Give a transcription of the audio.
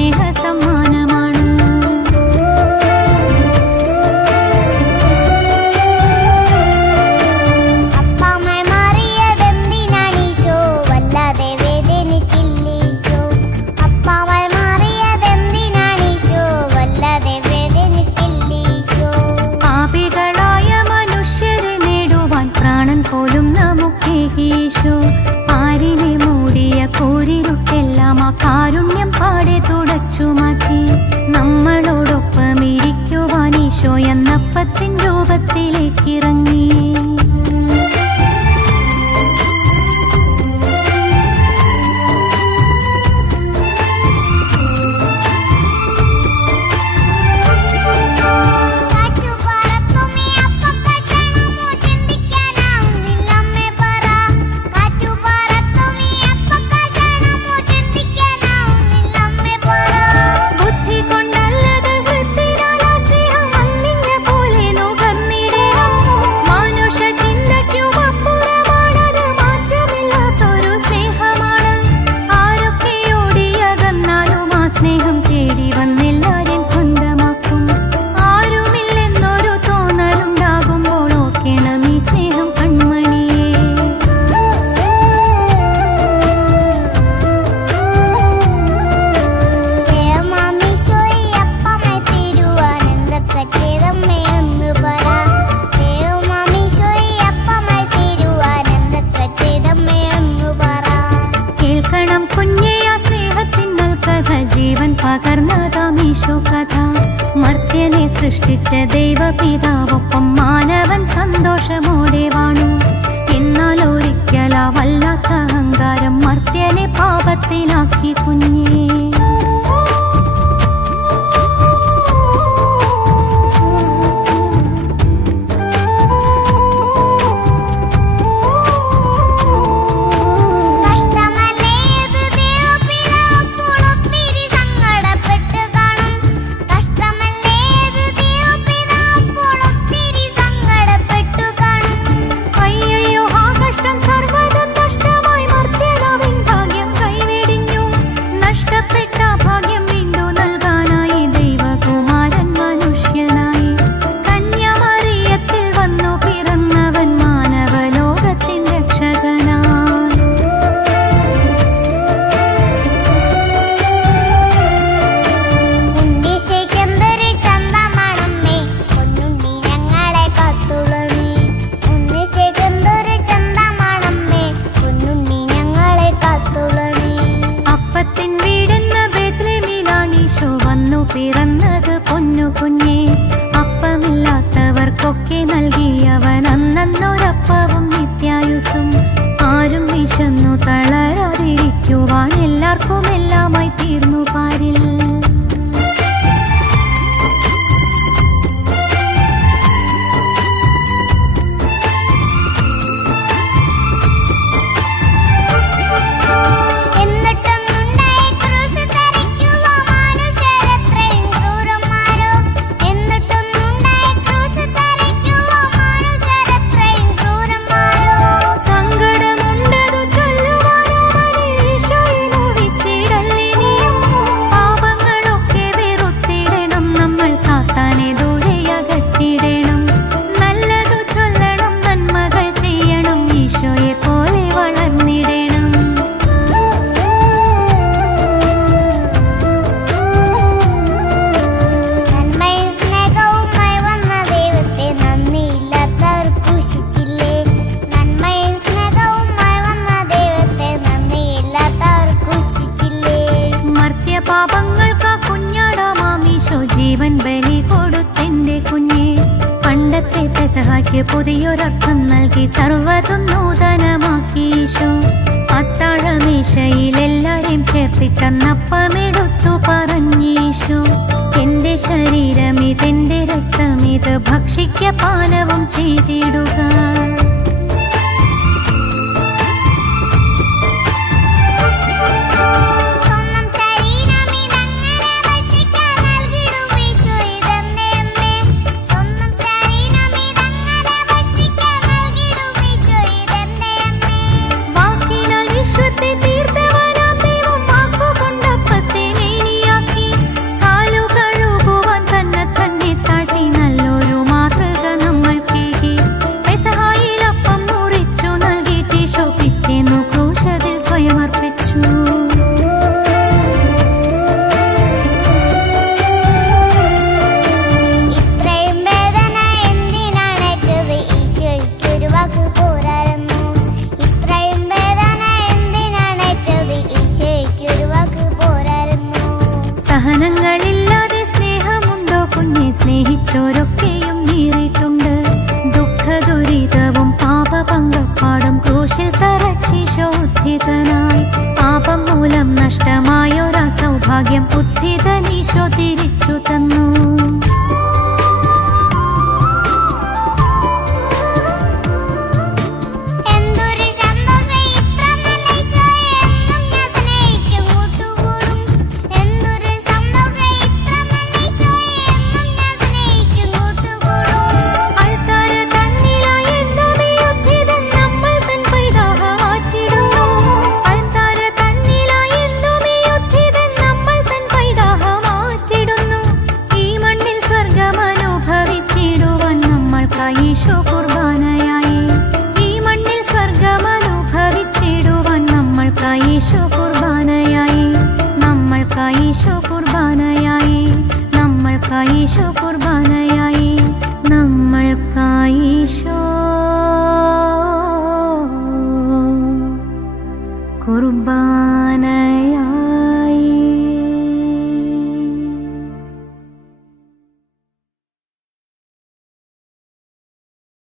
സ്നേഹ സമ്മാനമാണ്. പോലും നമുക്കേകീശോ ആരിനെ മൂടിയ കൂരിരുട്ടെല്ലാം ആ കാരുണ്യം പാടെ തുടച്ചു മാറ്റി നമ്മളോടൊപ്പം ഇരിക്കുവാൻ ഈശോ എന്നപ്പത്തിൻ രൂപത്തിലേക്കിറങ്ങി. പകർന്നതാമീശോ കഥ മർത്യനെ സൃഷ്ടിച്ച ദൈവപിതാവൊപ്പം മാനവൻ സന്തോഷമോടെ വാണു. എന്നാൽ ഒരിക്കലാ വല്ലാത്ത അഹങ്കാരം മർത്യനെ പാപത്തിലാക്കി കുഞ്ഞേ. പിറന്നത് പൊന്നു കുഞ്ഞേ അപ്പമില്ലാത്തവർക്കൊക്കെ നൽകിയവൻ അന്നൊരപ്പവും നിത്യായുസും. ആരും വിശന്നു തളരാതിരിക്കുവാൻ എല്ലാവർക്കും എല്ലാമായി തീർന്നു പാരിൽ. ജീവൻ ബലി കൊടുത്തെന്റെ കുഞ്ഞേ. പണ്ടത്തെ പെസഹായ്ക്ക് പുതിയൊരർത്ഥം നൽകി സർവ്വതും നൂതനമാക്കി ഈശോ. അത്താഴമേശയിൽ എല്ലാരെയും ചേർത്തിട്ടന്നപ്പമെടുത്തു പറഞ്ഞീശോ, എന്റെ ശരീരം ഇതെന്റെ രക്തം, ഇത് ഭക്ഷിക്ക പാനവും ചെയ്തിടുക. വിശ്വത്തെ തീർത്തവനാം ദൈവം വാക്കുകൊണ്ടപ്പത്തെ മേനിയാക്കി നിങ്ങളില്ലാതെ സ്നേഹമുണ്ടോ കുഞ്ഞെ? സ്നേഹിച്ചോരൊക്കെയും നീറിയിട്ടുണ്ട്. ദുഃഖ ദുരിതവും പാപപങ്കപ്പാടും ക്രൂശിൽ തറച്ചീശോ ഉദ്ധിതനായി. പാപം മൂലം നഷ്ടമായൊരാ സൗഭാഗ്യം ഉദ്ധിതനീശോ തിരിച്ചു തന്നു. ഈശോ കുർബാനയായി ഈ മണ്ണിൽ സ്വർഗമനുഭവിച്ചിടുവാൻ നമ്മൾക്കായി ഈശോ കുർബാനയായി, നമ്മൾക്കായി ഈശോ കുർബാനയായി, നമ്മൾക്കായി ഈശോ കുർബാനയായി.